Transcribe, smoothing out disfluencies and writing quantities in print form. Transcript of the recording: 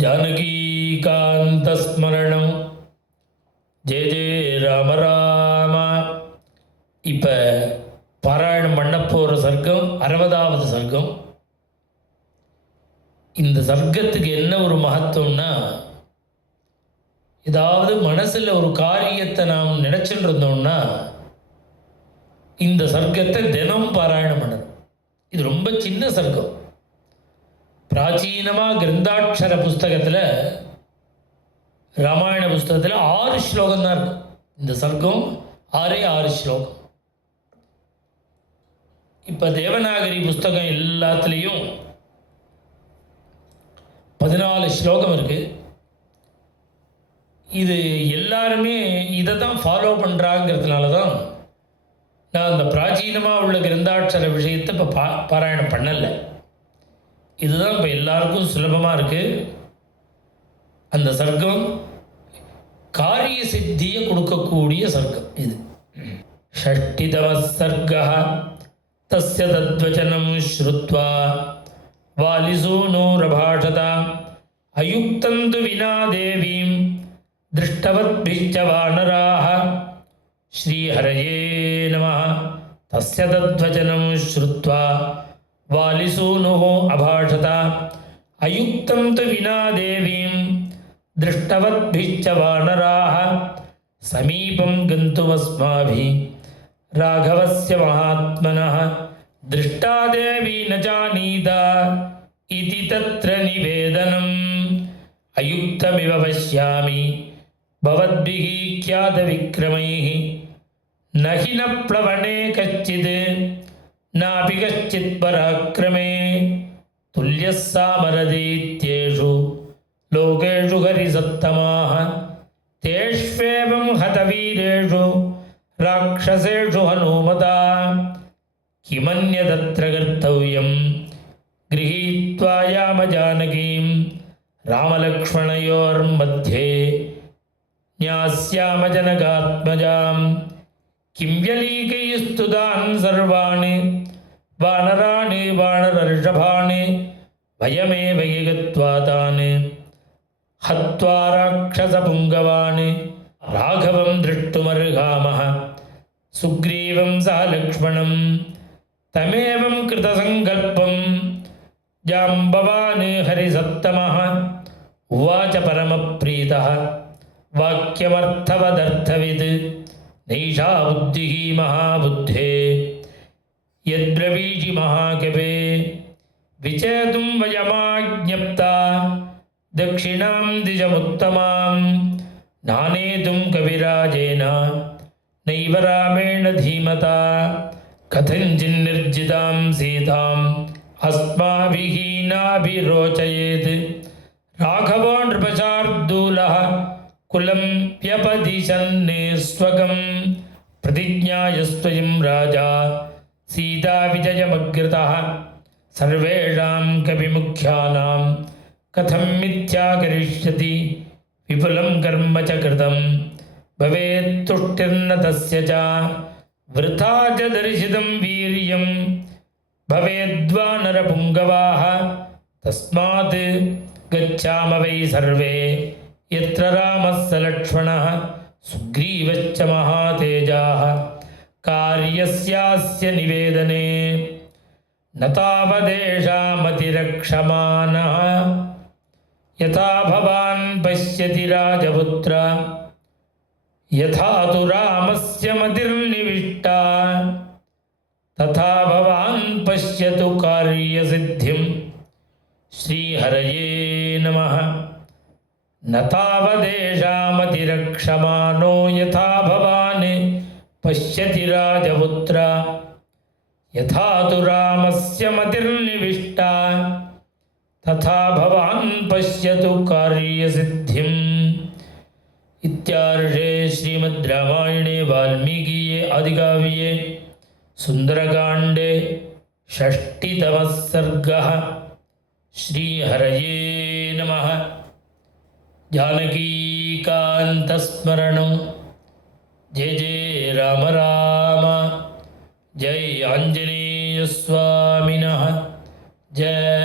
ஜானகீகாந்தஸ்மரணம் ஜெய ஜெய ராம ராம. இப்போ பாராயணம் பண்ண போகிற சர்க்கம் 60வது சர்க்கம். இந்த சர்க்கத்துக்கு என்ன ஒரு மகத்துவம்னா, ஏதாவது மனசில் ஒரு காரியத்தை நாம் நினச்சிட்டு இருந்தோம்னா இந்த சர்க்கத்தை தினம் பாராயணம் பண்ணணும். இது ரொம்ப சின்ன சர்க்கம். பிராச்சீனமாக கிரந்தாட்சர புஸ்தகத்தில், ராமாயண புஸ்தகத்தில் 6 ஸ்லோகம் தான் இருக்கும். இந்த சர்க்கம் 6 ஸ்லோகம். இப்போ தேவநாகரி புஸ்தகம் எல்லாத்துலேயும் 14 ஸ்லோகம் இருக்குது. இது எல்லாருமே இதை தான் ஃபாலோ பண்ணுறாங்கிறதுனால தான் நான் அந்த பிராச்சீனமாக உள்ள கிரந்தாட்சர விஷயத்தை இப்போ பாராயணம் பண்ணலை. இதுதான் இப்போ எல்லாருக்கும் சுலபமாக இருக்குது. அந்த சர்க்கம் காரிய சித்தியை கொடுக்கக்கூடிய சர்க்கம் இது. ஷஷ்டிதம சர்க்கா தஸ்ய தத்வச்சனம் ஸ்ருத்வா வாலிசூனூரபாஷத அயுக்தந்து வினா தேவீம் திருஷ்டவத்பிஷ்ச வானராः ஸ்ரீஹரயே நமः. தஸ்ய தத்வச்சனம் ஸ்ருத்வா வாலிசூனுः அபாஷத அயுக்தம் து வினா தேவீம் திருஷ்டவத்பிஷ்ச வானராः சமீபம் கந்துமஸ்மாபிः ராகவஸ்ய மகாத்மனः திருஷ்டா தேவி ந ஜானீதா இதி தத்ர நிவேதனம் அயுக்தமிவ பஷ்யாமி பவத்பிः க்யாத விக்ரமைः நஹி ந ப்ளவனே கச்சித் நாபி கச்சித் பராக்கிரமே துல்யः சாமரதீத்யேஷு லோகேஷு ஹரிசத்தமாः தேஷ்வேவம் ஹதவீரேஷு ராக்ஷசேஷு ஹனுமதா கிமன்யதத்ர கர்த்தவ்யம் கிரஹீத்வா யாம ஜானகீம் ராமலக்ஷ்மணயோர்मध्ये ஞாஸ்யாம ஜனகாத்மஜாம் கிம் யலீகைஸ்துதான் சர்வான் வானரான் வானரர்ஷபான் வயமேவ ஏகத்வாதான் ஹத்வா ராக்ஷசபுங்கவான் ராகவம் திருஷ்டுமர்காமः சுக்ரீவம் சஹ லக்ஷ்மணம் தமேவம் கிருதசங்கல்பம் ஜாம்பவான் ஹரிசத்தமः உவாச பரமப்ரீதः வாக்கியமர்த்தவதர்த்தவித் நைஷா புத்திः மகாபுத்தே யத்ப்ரவீஷி மகாகவே விசேதும் வயமாஜ்ஞப்தா தக்ஷிணாம் திசமுத்தமாம் நானேதும் கவிராஜேன நைவ ராமேண தீமதா கதஞ்சின்னிர்ஜிதாம் சீதாம் அஸ்மாபிः நாபிரோச்சயேத் ராகவோ நிருபசார்தூலः குலம் வ்யபதிசன்னே ஸ்வகம் பிரதிஜ்ஞாயஸ்வயம் ராஜா சீதா விஜயமக்ருதः சர்வேஷாம் கவிமுख्यानां கதம் மித்யா கரிஷ்யதி விபுலம் கர்ம ச கிருதம் பவேத் துஷ்டிர்ன தஸ்ய ச விருதா ச தரிசிதம் வீர்யம் பவேத்வானரபுங்கவாः தஸ்மாத் கச்சாம வை சர்வே யத்ர ராமः ச லக்ஷ்மணः சுக்ரீவश्च மகாதேஜாः கார்யஸ்யாஸ்ய நிவேதனே ந தாவதேஷாமதிரக்ஷமானः யதா பவான் பஷ்யதி ராஜபுத்ர யதா து ராமஸ்ய மதிர்நிவிஷ்டா ததா பவான் பஷ்யது காரியசித்திம் ஸ்ரீஹரயே நமः. ந தாவதேஷாமதிரக்ஷமானோ யதா பவான் பஷ்யதி ராஜபுத்ர யதா து ராமஸ்ய மதிர்நிவிஷ்டா ததா பவான் பஷ்யது காரியசித்திம். இத்யார்ஷே ஸ்ரீமத் ராமாயணே வால்மீகியே ஆதிகாவ்யே சுந்தரகாண்டே ஷஷ்டிதமः சர்க்கः. ஸ்ரீஹரயே நமः. ஜானகீகாந்தஸ்மரணம் ஜெய ஜெய ராம ராம. ஜெய ஆஞ்சநேய சுவாமினः. ஜெய